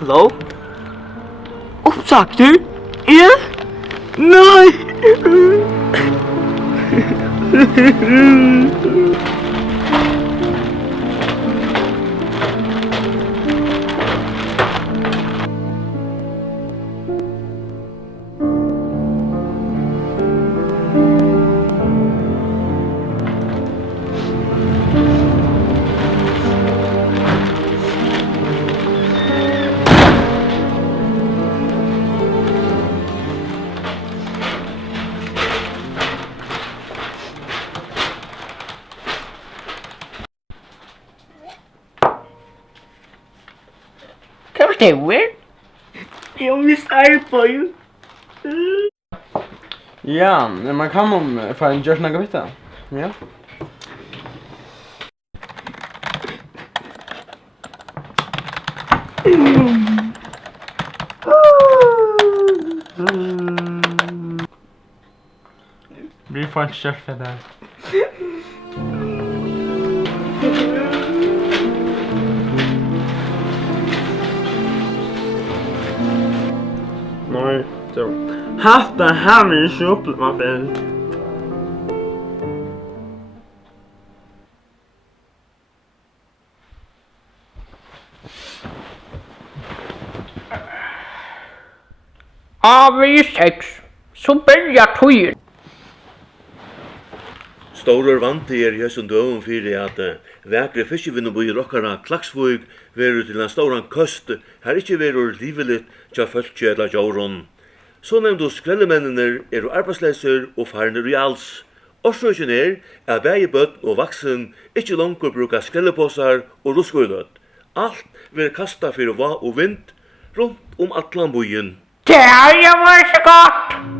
Hallo? Oppsagt du? Ja? Nei! Hva var det? Jeg har mist arbeid. Ja, man kan få en gjørs noe vitt da. Ja. Vi får en kjørt for det. Nej, så. Hatta här med köpmappen. Av i 6, så börjar tøyen. Stórar vandi i hesum døgum fyrir at vekri fiskevinnubøy okkara Klaksvík verur til en stóran køst her ikkje verur liveligt tja fölkje eller djauron. Så nevndu skrellemennir arbeidsleisur og farnir i alls. Orsøkjen at bægi bøtt og vaksen ikkje longur bruka skrelleposar og ruskøyløt. Alt ver kasta fyrir va og vind rundt allan bøyen. Det var så godt!